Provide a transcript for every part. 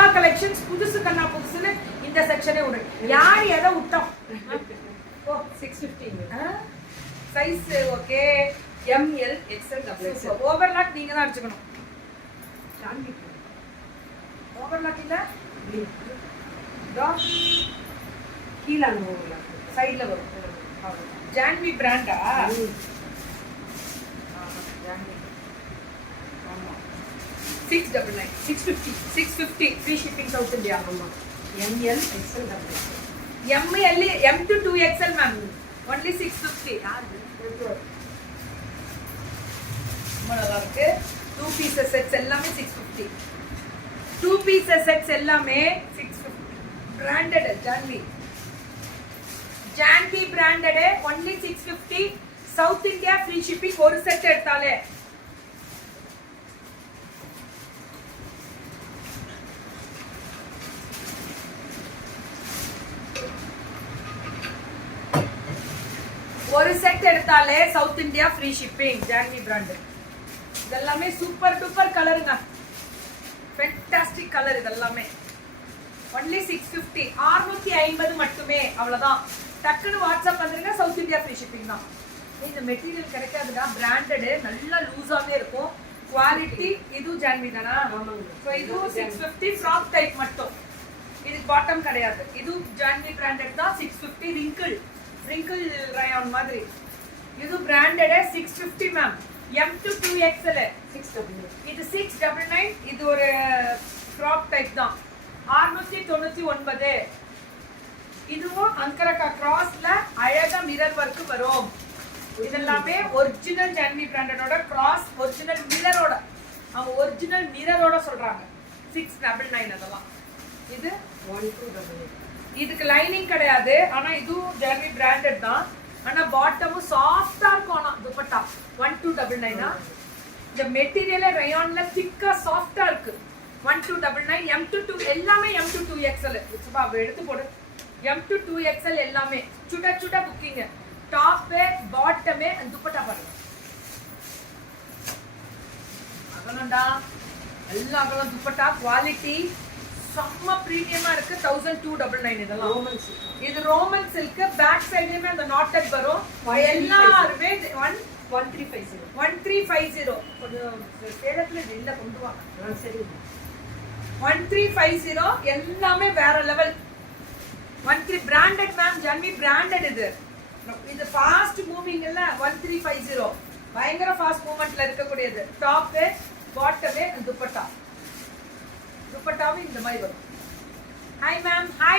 Siva collections புதுசு கண்ணா புதுசுன்னு இந்த செக்ஷனே விடு. யார் எதை விட்டோம்? ஓ 650 size okay. ML XL XL. Overlock நீங்க தான் அடிச்சுக்கணும். ஓவர்லாக் இல்ல கீழே ஓவர்லாக் சைடுல வரும். ஜான்வி பிராண்டா? ஜான்வி. ஆமா 699 650 ஃப்ரீ ஷிப்பிங் சவுத் இந்தியா. ஆமா ML XL ML M to 2XL ma'am only 650. நல்லா இருக்கு. 2 pieces sets எல்லாமே 650. 2 pieces sets எல்லாமே 650. branded Janvi branded only 650. South India free shipping ஒரு செட் எடுத்தாலே. ஒரு செட் எடுத்தாலே south India free shipping. Janhvi brand. இதெல்லாமே சூப்பர் டூப்பர் கலருங்க. ஃபேண்டாஸ்டிக் கலர் இதெல்லாமே. only 650. 650 மட்டுமே. அவ்வளவுதான். டக்குன்னு வாட்ஸ்அப் வந்துருங்க. சவுத் இந்தியா ஃப்ரீ ஷிப்பிங் தான். இந்த மெட்டீரியல் கிடைக்காதுடா. பிராண்டட் நல்லா லூஸாவே இருக்கும். குவாலிட்டி இது ஜான்வி தானா? சோ இது 650 ஃப்ராக் டைப் மட்டும். இது பாட்டம் கிடையாது. இது ஜான்வி பிராண்டட் தான். 650 wrinkle rayon மாதிரி. இது branded 650 ma'am. M to 2XL 699. இது 699. இது ஒரு ஃப்ராக் டைப் தான். 699. இதுவும் அங்கரகா கிராஸ்ல அழகா மிரர் வர்க் வரும். இதெல்லாமே ஒரிஜினல் ஜான்வி பிராண்டடோட கிராஸ் ஒரிஜினல் மிரரோட. அவங்க ஒரிஜினல் மிரரோட சொல்றாங்க. 699 அதெல்லாம். இது 1288. இதுக்கு லைனிங் கிடையாது. ஆனா இது ஜான்வி பிராண்டட் தான். ஆனா பாட்டமும் சாஃப்டா இருக்கும். ஆனா துப்பட்டா 1299. இந்த மெட்டீரியல் ரயான்ல திக்கா சாஃப்டா இருக்கு. 1299. M to 2 எல்லாமே M to 2XL. சுபா எடுத்து போடு. M to 2XL எல்லாமே சுட சுட புக்கிங். டாப் பாட்டம் துப்பட்டா பாருங்க. அகலண்டா எல்லா அகலம் துப்பட்டா குவாலிட்டி செம்ம பிரீமியமா இருக்கு. 1299 இதெல்லாம். Roman silk. இது ரோமன் சில்க். பேக் சைடுலயே அந்த நாட்டட் வரும். எல்லாருமே 1350 1350. கொஞ்சம் சேலத்துல இல்ல கொண்டு வாங்க. சரி 1350 எல்லாமே வேற level. 13 branded ma'am. Janhvi branded. இது ஃபாஸ்ட் மூவிங் இல்ல. 1350 பயங்கர ஃபாஸ்ட் மூவ்மெண்ட்ல இருக்கக்கூடியது. Top bottom dupatta. దుపట్టావి இந்த மாதிரி வரும். హాయ్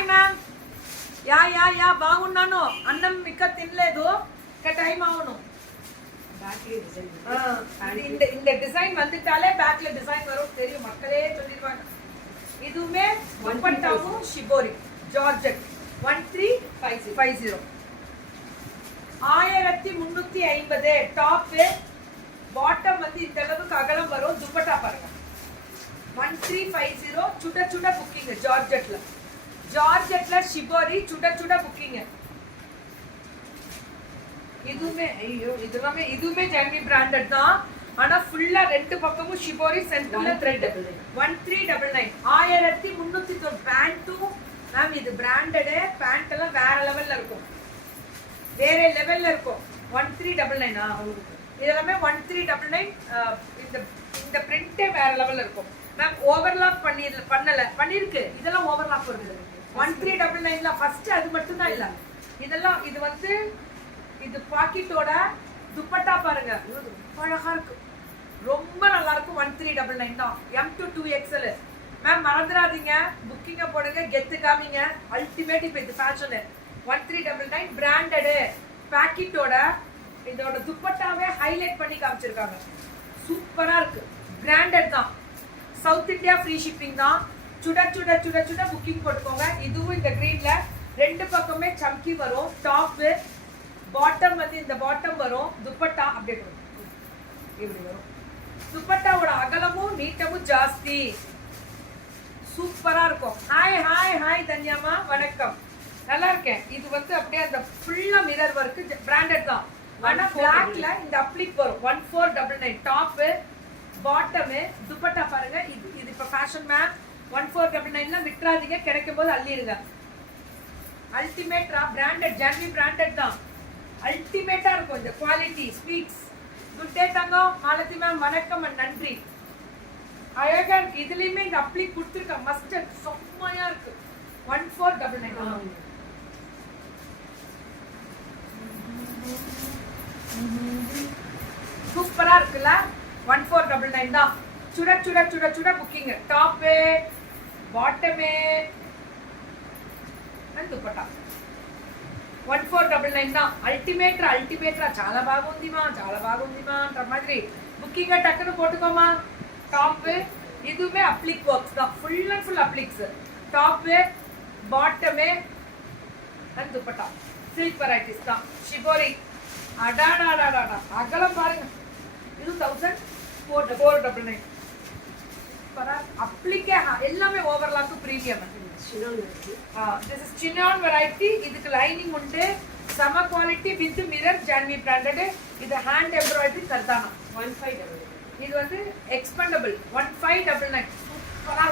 మ్యామ్ యా బాగున్నాను. అన్నం ఇంకా తినలేదు. ఇంకా టైం అవును. பேக்ல டிசைன். இந்த டிசைன் வந்துட்டாலே பேக்ல டிசைன் வரும். தெரியும் மக்களே சொல்லிடுவாங்க. இதுமே துப்பட்டாவும் ஷிபோரி ஜார்ஜெட் 1350. 1350. டாப் பாட்டம் வந்து இந்த அளவுக்கு அகலம் வரும். துப்பட்டா பாருங்க 1350. சுட சுட புக்கிங். ஜார்ஜெட்ல ஷிபோரி சுட சுட புக்கிங். இதுமே ஐயோ இதெல்லாம் இதுமே ஜான்வி பிராண்டட் தான். ஆனா ஃபுல்லா ரெண்டு பக்கமும் ஷிபோரி சென்டர்ல த்ரெட். 1399. 1390. பேண்ட்டும் மேம் இது பிராண்டட். பேண்ட் எல்லாம் வேற லெவல்ல இருக்கும். வேற லெவல்ல இருக்கும். 1399. இதெல்லாமே 1399. இந்த பிரிண்டே வேற லெவல்ல இருக்கும். மேம் ஓவர்லாக் பண்ணிருக்கு. இதெல்லாம் ஓவர்லாக் வருது. 1399ல ஃபர்ஸ்ட் அது மட்டும் தான் இல்ல. இதெல்லாம் இது வந்து இது பாக்கெட்டோட துப்பட்டா பாருங்க. அழகா இருக்கு. ரொம்ப நல்லா இருக்கும். 1399 தான். M to 2XL. மேம் மறந்துடாதீங்க. புக்கிங்க போடுங்க. கெத்து காமிங்க. அல்டிமேட். இப்ப இது ஃபேஷன். 1399 பிராண்டட் பாக்கெட்டோட இதோட துப்பட்டாவே ஹைலைட் பண்ணி காமிச்சிருக்காங்க. சூப்பரா இருக்கு. பிராண்டட் தான். சவுத் இந்தியா ஃப்ரீ ஷிப்பிங் தான். சுட சுட சுட சுட புக்கிங் போட்டுக்கோங்க. இதுவும் இந்த கிரீன்ல ரெண்டு பக்கமே சம்கி வரும். டாப் பாட்டம் வந்து இந்த பாட்டம் வரும். துப்பட்டா அப்படியே இப்படி வரும். துப்பட்டாவோட அகலமும் நீட்டமும் ஜாஸ்தி. சூப்பரா இருக்கும். ஹாய் தன்யாமா வணக்கம். நல்லா இருக்கேன். இது வந்து அப்படியே அந்த ஃபுல்லா மிரர் வர்க் பிராண்டட் தான். ஆனா பிளாக்ல இந்த அப்ளிக் வரும். 1499. டாப் பாட்டம் துப்பட்டா பாருங்க. இது இப்ப ஃபேஷன் மேம். 1499 விட்டுறாதீங்க, கிடைக்கும் போது அள்ளிடுங்க. அல்டிமேட்டா பிராண்டட், ஜான்வி பிராண்டட் தான். அல்டிமேட்டா இருக்கும் இந்த குவாலிட்டி ஸ்வீட்ஸ். குட் டே தங்கம், மாலதி மேம் வணக்கம் and நன்றி. அழகா இருக்கு. இதுலயுமே இந்த அப்ளி கொடுத்துருக்க மஸ்டர்ட் செம்மையா இருக்கு. 1499. சூப்பரா இருக்குல்ல. 1499 தான். சுட சுட சுட சுட booking. Top bottom and dupatta 1499 தான். అల్టిమేట్రా చాలా బాగుందిమా అంటారు மாதிரி. బుకింగ్ టక్కున పోట్టుకోమా. టాప్ இதுவுமே அப்ளிக் ஒர்க்ஸ் தான். Full and full appliques. Top bottom and dupatta silk varieties தான். ஷிபோரி அடாடாடாடா அகலம் பாருங்க. இது 1499. அப்ளிகே எல்லாமே overlock premium. This is chinon variety. இதுக்கு லைனிங் உண்டு. சம quality with mirror, Janhvi branded. இது ஹேண்ட் எம்ப்ராய்டரி கர்தானா. 1599. இது வந்து எக்ஸ்பெண்டபிள். 1599. சூப்பரா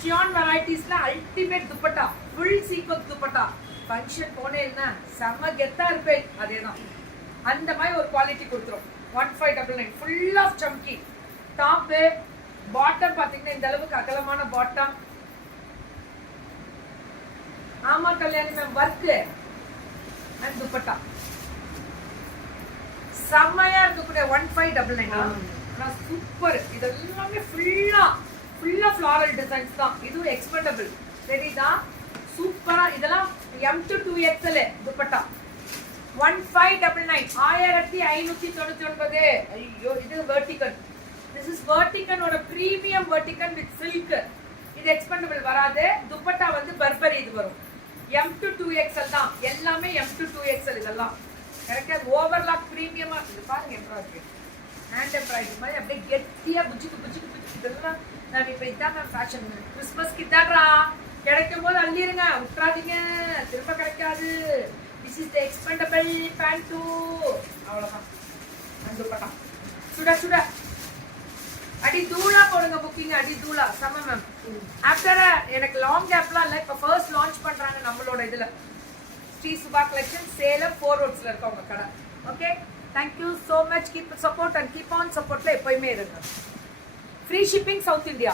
சியான் வெரைட்டிஸ்ல ultimate dupatta, full sequence dupatta. Function போனேன்னா செம்ம கெத்தா இருப்பேன். அதேதான் அந்த மாதிரி ஒரு குவாலிட்டி கொடுத்துரும். 1599. ஃபுல் ஆஃப் சம்கி. டாப் பாட்டம் பாத்தீங்கன்னா இந்த அளவுக்கு அகலமான பாட்டம். ஆமா Kalyani ma'am, work and dupatta செம்மையா இருக்கக்கூடிய 1599. சூப்பர். இது எல்லாமே ஃபுல்லா ஃப்ளாரல் டிசைன்ஸ் தான். இது எக்ஸ்பெண்டபிள். தெரியுதா? சூப்பரா. இதெல்லாம் M to 2XL துப்பட்டா. 1599. 1599. ஐயோ, இது வெர்டிகல். This is vertical ஓட பிரீமியம் vertical with silk. இது எக்ஸ்பெண்டபிள் வராது. துப்பட்டா வந்து பர்பரி இது வரும். M to 2XL தான். எல்லாமே M to 2XL. இதெல்லாம் கரெக்டா ஓவர்லாக் பிரீமியமா. இது பாருங்க எம்ப்ராய்டரி, ஹேண்ட் எம்ப்ராய்டரி மாதிரி அப்படியே கெட்டியா புஜிக்கு. இதெல்லாம் நான் இப்ப இதான் ஃபேஷன். கிறிஸ்மஸ்க்கு இதான்றா. கிடைக்கும் போது அள்ளிருங்க, விட்டுறாதீங்க, திரும்ப கிடைக்காது. This is the expendable pant too. அவ்வளவுதான். அந்த துப்பட்டா சுட அடி தூளா போடுங்க புக்கிங். அடி தூளா சம மேம். ஆஃப்டர் எனக்கு லாங் கேப்லாம் இல்லை. இப்போ ஃபர்ஸ்ட் லான்ச் பண்றாங்க நம்மளோட இதுல. ஸ்ரீ சுபா கலெக்ஷன், சேலம் 4 ரோட்ஸ்ல இருக்க உங்க கடை. Okay, thank you so much. Keep support and keep on சப்போர்ட்ல எப்பயுமே இருங்க. Free shipping south India.